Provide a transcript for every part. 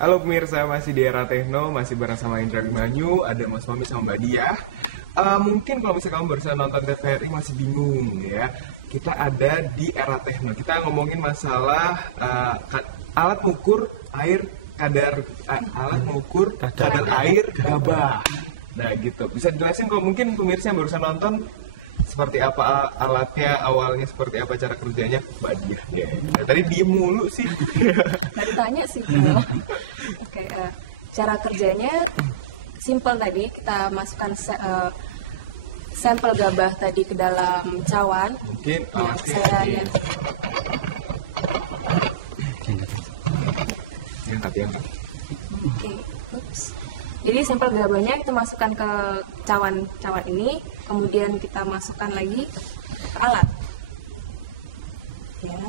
Halo pemirsa, masih di Era Tekno, masih bareng sama Indra Bimanyu, ada Mas Mami sama Mbak Diah. Mungkin kalau misalnya kamu barusan nonton TVRI masih bingung ya, kita ada di Era Tekno. Kita ngomongin masalah alat ukur air alat mengukur kadar air gabah. Nah gitu, bisa dijelasin kalau mungkin pemirsa yang barusan nonton seperti apa alatnya, awalnya seperti apa cara kerjanya, Mbak Diah. Nah, tadi diem mulu sih. Tadi tanya sih. Oke, cara kerjanya simple tadi, kita masukkan sampel gabah tadi ke dalam cawan. Mungkin Saya angkat. Oke, jadi sampel gabahnya kita masukkan ke cawan ini, kemudian kita masukkan lagi ke alat. Ya.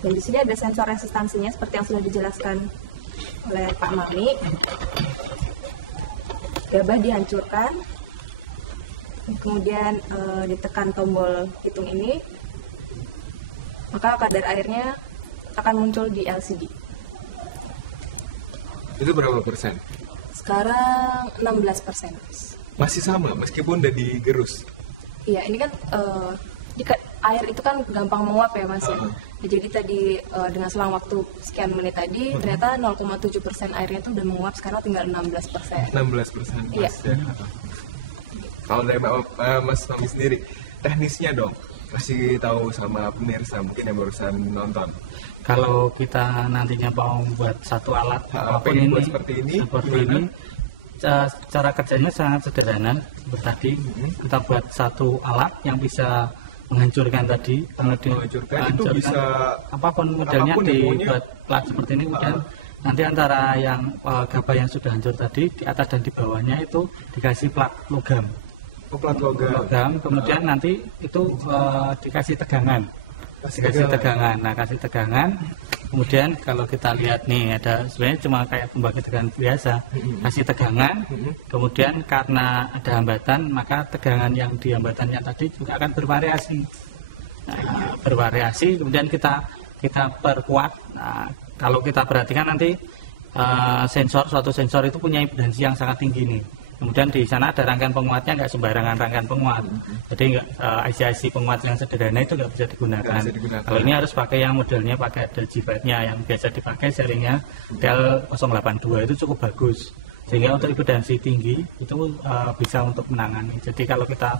Dan di sini ada sensor resistansinya seperti yang sudah dijelaskan oleh Pak Mami. Gabah dihancurkan, kemudian ditekan tombol hitung ini, maka kadar airnya akan muncul di LCD. Itu berapa persen? Sekarang 16%. Masih sama, meskipun udah digerus. Iya, ini kan air itu kan gampang menguap ya Mas. Jadi tadi dengan selang waktu sekian menit tadi, ternyata 0,7% airnya itu udah menguap, sekarang tinggal 16%. 16%. Iya. Kalau dari Mas Mami sendiri, teknisnya dong, masih tahu sama pemirsa mungkin yang barusan nonton. Kalau kita nantinya mau buat satu alat apapun ini, seperti ini, cara kerjanya sangat sederhana. Tadi kita buat satu alat yang bisa menghancurkan tadi, menghancurkan itu bisa apapun modelnya dibuat plat seperti ini. Kemudian nanti antara yang gabah yang sudah hancur tadi di atas dan di bawahnya itu dikasih plat logam. Plat logam. Kemudian nanti itu dikasih tegangan. Kasih tegangan. Kemudian kalau kita lihat nih, ada sebenarnya cuma kayak pembangkit tegangan biasa. Kasih tegangan. Kemudian karena ada hambatan, maka tegangan yang di hambatannya tadi juga akan bervariasi. Kemudian kita perkuat. Nah, kalau kita perhatikan nanti suatu sensor itu punya impedansi yang sangat tinggi nih. Kemudian di sana ada rangkaian penguatnya, nggak sembarangan rangkaian penguat. Jadi IC penguat yang sederhana itu nggak bisa digunakan. Kalau ini harus pakai yang modelnya pakai ada G-Fed-nya, yang biasa dipakai serinya TL082 itu cukup bagus. Sehingga untuk impedansi tinggi itu bisa untuk menangani. Jadi kalau kita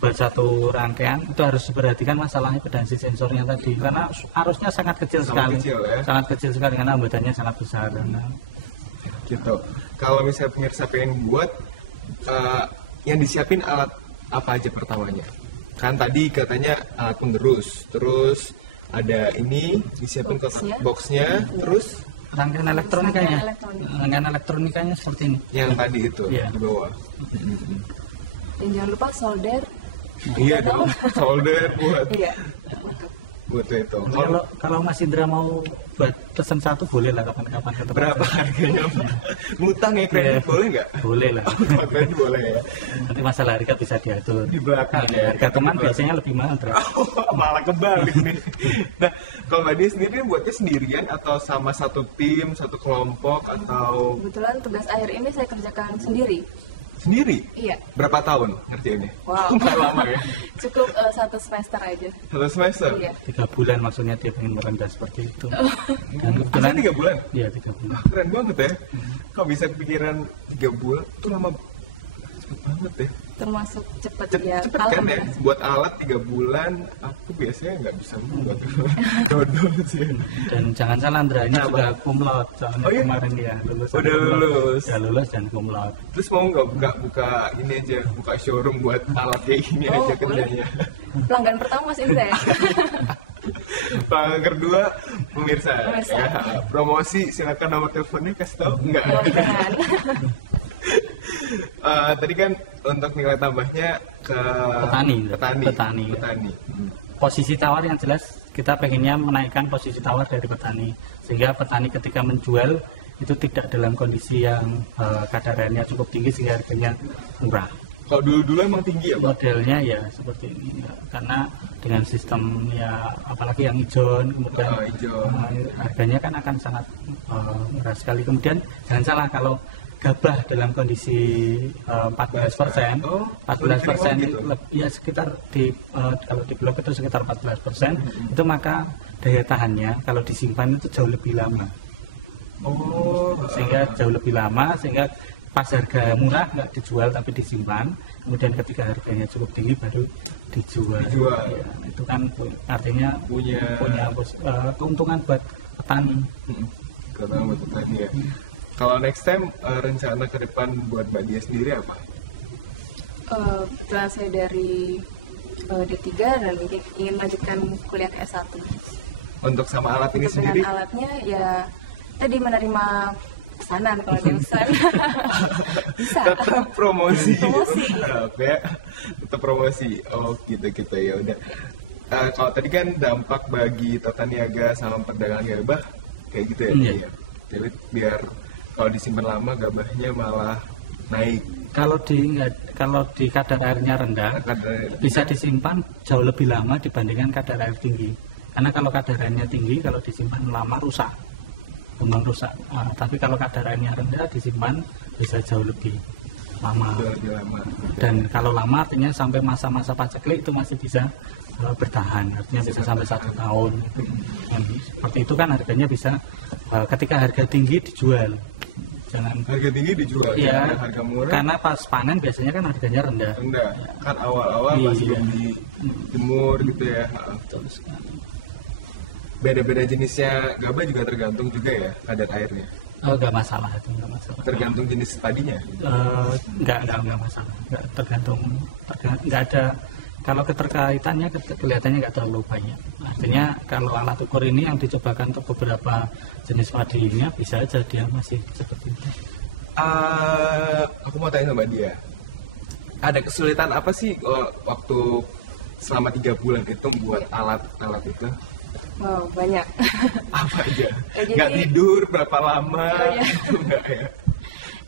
buat satu rangkaian itu harus diperhatikan masalah impedansi sensornya tadi, karena arusnya sangat kecil sekali, karena hambatannya sangat besar. Gitu. Kalau misalnya pemirsa pengen buat yang disiapin alat apa aja pertamanya? Kan tadi katanya alat pengerus, terus ada ini disiapin ke boxnya, terus rangkaian elektronikanya seperti ini. Yang tadi itu di bawah. Dan jangan lupa solder. Iya dong, solder buat. Iya. Buat itu. Kalau Mas Indra mau buat pesan satu boleh lah kapan-kapan. Berapa harganya? Ngutang ya kredit boleh nggak? Boleh lah. Kredit boleh ya. Nanti masalah harga bisa diatur. Di belakang ya. Harga teman biasanya lebih mahal. Malah kebalik nih. Nah, kalau Mbak Dia sendiri buatnya sendirian atau sama satu tim, satu kelompok atau? Kebetulan tugas akhir ini saya kerjakan sendiri. Sendiri? Iya. Berapa tahun ngerjainnya? Wow. Nggak lama ya? Cukup 1 semester aja. 1 semester? Iya. 3 bulan maksudnya dia pengen merendah seperti itu. Kebetulan 3 bulan? Iya, 3 bulan. Keren banget ya. Kok bisa kepikiran 3 bulan? Itu lama banget ya. Termasuk cepat ya. Cepet kan ya? Buat alat 3 bulan, aku biasanya nggak bisa buat. Dodol sih. Dan jangan salah, Andra, ini juga kumlot. Kemarin dia lulus. Udah lulus. Udah lulus dan kumlot. Terus mau nggak buka ini aja, buka showroom buat alat kayak gini aja kerjanya. Pelanggan pertama Mas Indra ya? Pelanggan kedua pemirsa. Ya, promosi silakan nomor teleponnya kasih tahu enggak? Tadi kan untuk nilai tambahnya ke petani. Posisi tawar yang jelas kita pengennya menaikkan posisi tawar dari petani, sehingga petani ketika menjual itu tidak dalam kondisi yang kadar airnya cukup tinggi sehingga harganya murah. Kalau dulu emang tinggi ya, Pak? Modelnya ya seperti ini, karena dengan sistem ya apalagi yang ijon, kemudian harganya kan akan sangat murah sekali. Kemudian jangan salah, kalau gabah dalam kondisi 14%, 14% itu ya sekitar kalau di blok itu sekitar 14%, itu maka daya tahannya kalau disimpan itu jauh lebih lama. Sehingga jauh lebih lama, sehingga pas harga murah nggak dijual tapi disimpan, kemudian ketika harganya cukup tinggi baru dijual. Ya, itu kan artinya punya keuntungan buat petani. Ya. Kalau next time rencana ke depan buat Mbak Dia sendiri apa? Setelah saya dari D3 dan ingin melanjutkan kuliah ke S1. Untuk sama alat ini sendiri? Dengan alatnya ya tadi menerima pesanan kalau dia pesan. Bisa. Tetap promosi. Tetap promosi. Oh gitu ya udah. Kalau tadi kan dampak bagi Tata Niaga sama pedagang gabah kayak gitu ya. Jadi biar kalau disimpan lama gabahnya malah naik. Kalau di kadar airnya rendah, bisa disimpan jauh lebih lama dibandingkan kadar air tinggi. Karena kalau kadar airnya tinggi, kalau disimpan lama rusak. Tapi kalau kadar airnya rendah disimpan bisa jauh lebih lama. Dan kalau lama artinya sampai masa-masa paceklik itu masih bisa bertahan, artinya bisa sampai 1 tahun. Dan seperti itu kan harganya bisa ketika harga tinggi dijual. Jangan harga tinggi dijual ya, harga murah. Karena pas panen biasanya kan harganya rendah. Kan awal-awal masih dijemur gitu ya. Beda-beda jenisnya gabah juga tergantung juga ya kadar airnya. Nggak masalah. Tergantung jenis padinya. Nggak masalah. Nggak ada. Kalau keterkaitannya kelihatannya nggak terlalu banyak. Artinya kalau alat ukur ini yang dicobakan untuk beberapa jenis padinya bisa aja dia masih seperti itu. Aku mau tanya sama dia. Ada kesulitan apa sih waktu selama 3 bulan itu buat alat itu? Banyak. Apa aja? Nggak tidur berapa lama? Ya.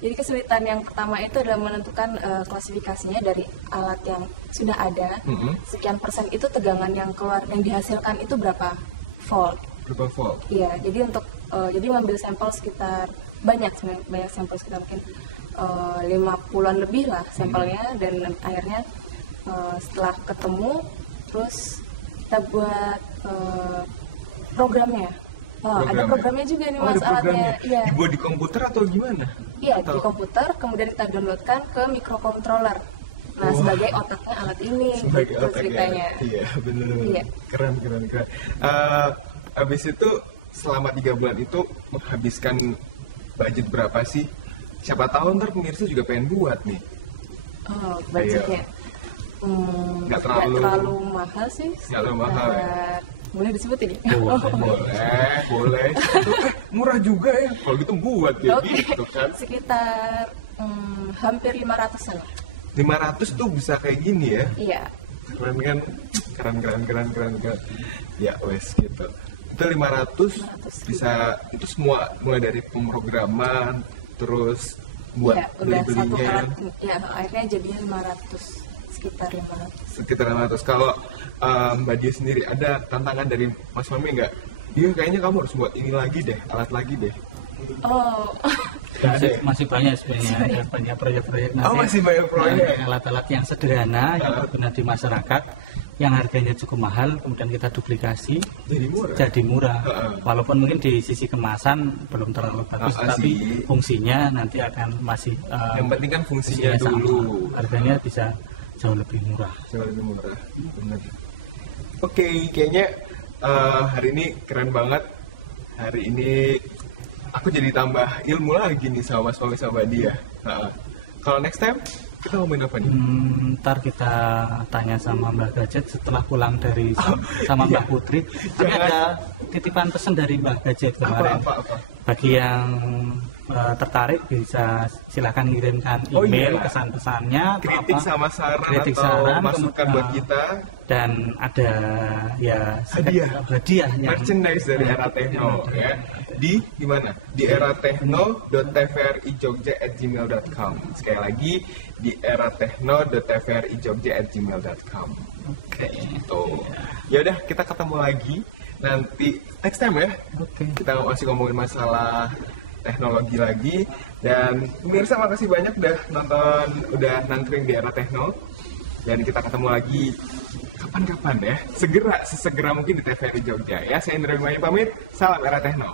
Jadi kesulitan yang pertama itu adalah menentukan klasifikasinya dari alat yang sudah ada. Sekian persen itu tegangan yang keluar, yang dihasilkan itu berapa volt? Berapa volt? Iya, jadi untuk jadi mengambil sampel sekitar banyak sampel sekitar mungkin 50-an lebih lah sampelnya, dan akhirnya setelah ketemu terus kita buat programnya. Ada programnya juga nih Mas alatnya. Iya. Dibuat di komputer atau gimana? Iya, di komputer, kemudian kita downloadkan ke microcontroller. Nah, sebagai otaknya alat ini, sebagai gitu ceritanya. Iya, benar. Iya. Keren. Habis itu selama 3 bulan itu menghabiskan budget berapa sih? Siapa tahu ntar pemirsa juga pengen buat nih. Budgetnya nggak terlalu mahal sih. Nggak terlalu mahal ya? Boleh disebutin? Boleh. Murah juga ya. Kalau gitu buat ya gitu kan. Sekitar hampir 500-an. 500 tuh bisa kayak gini ya? Iya. Keren kan? Keren. Ya wes gitu. Itu 500 bisa itu semua mulai dari pemrograman terus buat beli-belinya. Ya, akhirnya jadinya 500. Sekitar 500. Kalau Mbak Dia sendiri ada tantangan dari Mas Mami nggak? Iya kayaknya kamu harus buat ini lagi deh, alat lagi deh. Masih banyak sebenarnya, banyak proyek-proyek nanti. Masih banyak proyek. Alat-alat yang sederhana yang berguna di masyarakat, yang harganya cukup mahal, kemudian kita duplikasi jadi murah. Walaupun mungkin di sisi kemasan belum terlalu bagus, tapi fungsinya nanti akan masih. Yang penting kan fungsinya dulu. Harganya bisa jauh lebih murah. Benar. Oke, kayaknya hari ini keren banget. Hari ini aku jadi tambah ilmu lagi nih sama Mas Mami sama Dia. Kalau next time kita ngomongin apa nih? Ntar kita tanya sama Mbak Gadget setelah pulang dari sama Mbak Putri. Tapi ada titipan pesan dari Mbak Gadget kemarin. Apa? Bagi yang tertarik bisa silakan kirimkan email pesan-pesannya, kritik sama saran masukan buat kita, dan ada ya hadiah merchandise dari Era Techno ya. Di gimana? Di eratechno.tvrijogja@gmail.com. Sekali lagi di eratechno.tvrijogja@gmail.com. Tuh. Ya udah, kita ketemu lagi nanti next time ya. Kita masih ngomongin masalah teknologi lagi. Dan pemirsa, makasih banyak udah nonton, udah nangkring di Era Techno. Dan kita ketemu lagi kapan-kapan ya. Sesegera mungkin di TVRI Jogja ya. Saya Indra Wimayu pamit. Salam Era Techno.